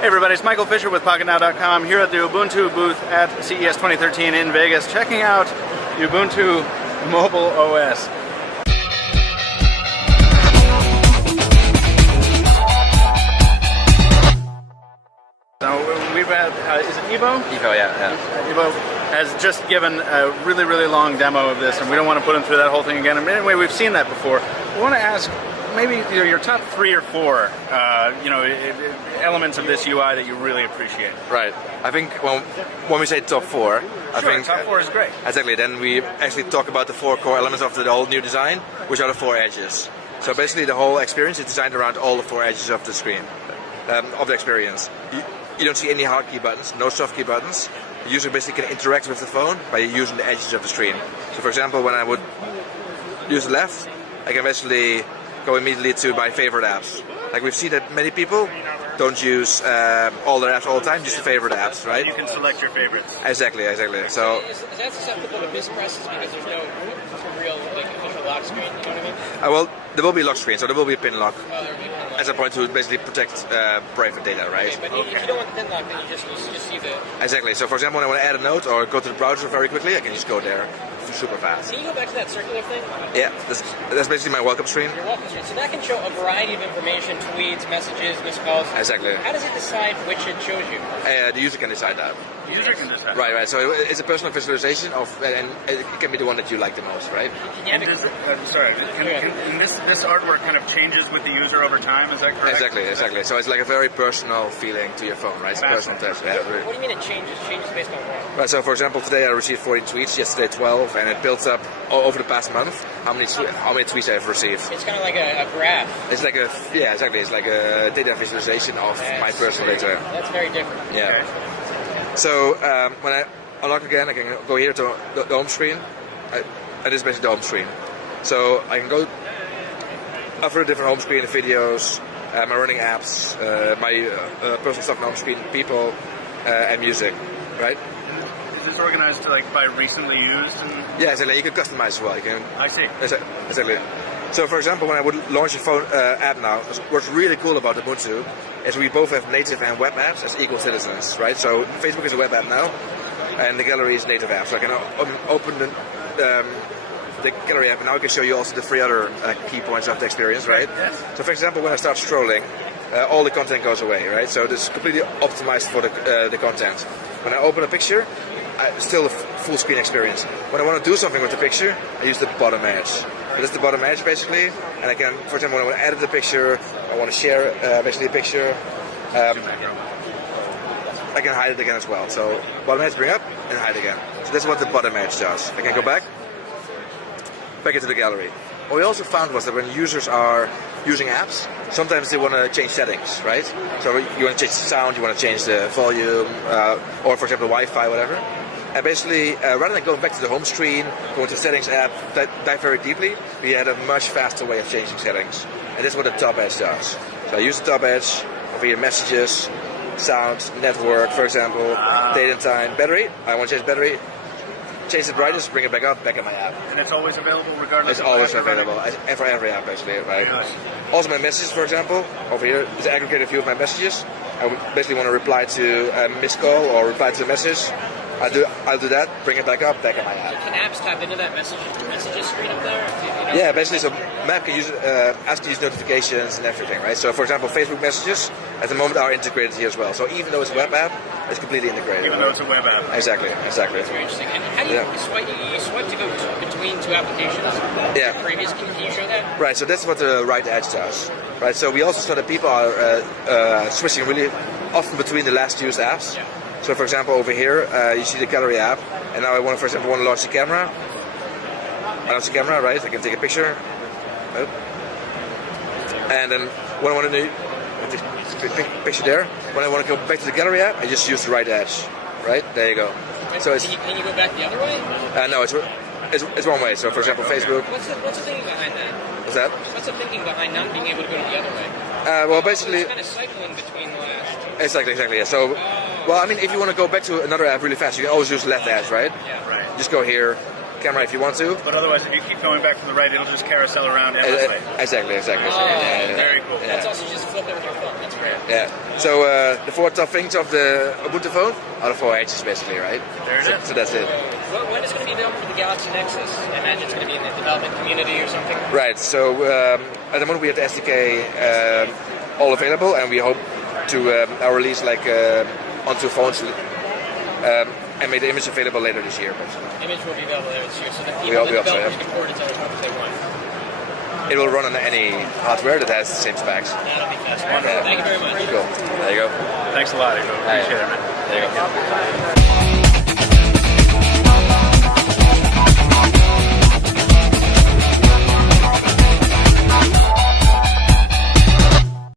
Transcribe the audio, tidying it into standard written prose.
Hey everybody, it's Michael Fisher with PocketNow.com here at the Ubuntu booth at CES 2013 in Vegas, checking out the Ubuntu Mobile OS. So we've had, is it Evo? Evo, yeah. Evo has just given a really long demo of this, and we don't want to put him through that whole thing again. And anyway, we've seen that before. We want to ask maybe your top 3 or 4 elements of this UI that you really appreciate. Right. I think when we say top 4, I think top 4 is great. Exactly. Then we actually talk about the 4 core elements of the whole new design, which are the 4 edges. So basically, the whole experience is designed around all the 4 edges of the screen, of the experience. You don't see any hard key buttons, no soft key buttons. The user basically can interact with the phone by using the edges of the screen. So for example, when I would use the left, I can basically go immediately to my favorite apps. Like we've seen that many people don't use all their apps all the time, just the favorite apps, right? You can select your favorites. Exactly. So is that susceptible to mispresses because there's no real official lock screen? You know what I mean? Well, there will be lock screen, so there will be a pin lock. Oh, there will be a pin lock. As a point to basically protect private data, right? Okay, but if you don't want the pin lock, then you just see the... Exactly. So for example, when I want to add a note or go to the browser very quickly, I can just go there super fast. Can you go back to that circular thing? Yeah, that's basically my welcome screen. Your welcome screen. So that can show a variety of information, tweets, messages, missed calls. Exactly. How does it decide which it shows you? The user can decide that. The user can decide. Right. So it's a personal visualization of, and it can be the one that you like the most, right? And this artwork kind of changes with the user over time, is that correct? Exactly. So it's like a very personal feeling to your phone, right? It's a personal touch. Yeah, really. What do you mean it changes? Changes based on what? Right, so for example, today I received 40 tweets, yesterday 12, and it builds up over the past month how many tweets I've received. It's kind of like a graph. It's like exactly. It's like a data visualization of my personal data. That's very different. Yeah. Okay. So when I unlock again, I can go here to the home screen. That is basically the home screen. So I can go over a different home screen, videos, my running apps, my personal stuff on the home screen, people, and music, right? Is this organized to by recently used? Yeah, exactly. You can customize as well. You can. I see. Exactly. So, for example, when I would launch a phone app now, what's really cool about Ubuntu is we both have native and web apps as equal citizens, right? So, Facebook is a web app now, and the gallery is native app. So, I can open the gallery app, and now I can show you also the 3 other key points of the experience, right? Yes. So, for example, when I start scrolling, all the content goes away, right? So, this is completely optimized for the content. When I open a picture, still a full screen experience. When I want to do something with the picture, I use the bottom edge. So this is the bottom edge basically, and I can, for example, when I want to edit the picture, I want to share basically a picture, I can hide it again as well. So bottom edge, bring up, and hide again. So this is what the bottom edge does. I can go back into the gallery. What we also found was that when users are using apps, sometimes they want to change settings, right? So you want to change the sound, you want to change the volume, or for example, Wi-Fi, whatever. And basically, rather than going back to the home screen, going to the settings app, dive very deeply, we had a much faster way of changing settings. And this is what the top edge does. So I use the top edge, over here messages, sound, network, for example, date and time, battery. I want to change battery. Change the brightness, bring it back up, back in my app. And it's always available regardless of the It's always available, for every app basically, right? Yes. Also my messages, for example, over here is an aggregated view of my messages. I basically want to reply to a missed call or reply to the message. I'll do that, bring it back up, back in my app. Can apps tap into that messages screen up there? Yeah, basically, so Map can use apps can use notifications and everything, right? So, for example, Facebook messages at the moment are integrated here as well. So even though it's a web app, it's completely integrated. Even though it's a web app. Exactly. That's very interesting. And how do you swipe? You swipe to go between 2 applications? Yeah. Previous, can you show that? Right. So that's what the right edge does. Right. So we also saw that people are switching really often between the last used apps. Yeah. So for example, over here, you see the gallery app, and now I want to, for example, launch the camera. I launch the camera, right? I can take a picture. And then when I want to do picture there, when I want to go back to the gallery app, I just use the right edge. Right? There you go. So can you go back the other way? No, it's one way. So for example, Facebook. What's the thinking behind that? What's that? What's the thinking behind not being able to go to the other way? Well, basically, it's kind of cycling between the last. Exactly. Yeah. So, well, I mean, if you want to go back to another app really fast, you can always use left edge, right? Yeah. Right. Just go here, camera if you want to. But otherwise, if you keep going back from the right, it'll just carousel around endlessly. Exactly. Very cool. That's also just flip it with your phone. That's great. Yeah. So the 4 top things of the Ubuntu phone are the 4 H's basically, right? There it is. So that's it. When is it going to be available for the Galaxy Nexus? I imagine it's going to be in the development community or something. Right. So at the moment we have the SDK all available, and we hope to now release like onto phones and make the image available later this year. Image will be available later this year, so that We people, hope the so, developers yeah. can port it to other phones if they want. It will run on any hardware that has the same specs. That'll be fast. Wonderful. Thank you very much. Cool. There you go. Thanks a lot, Ivo. Appreciate it, man. There you go.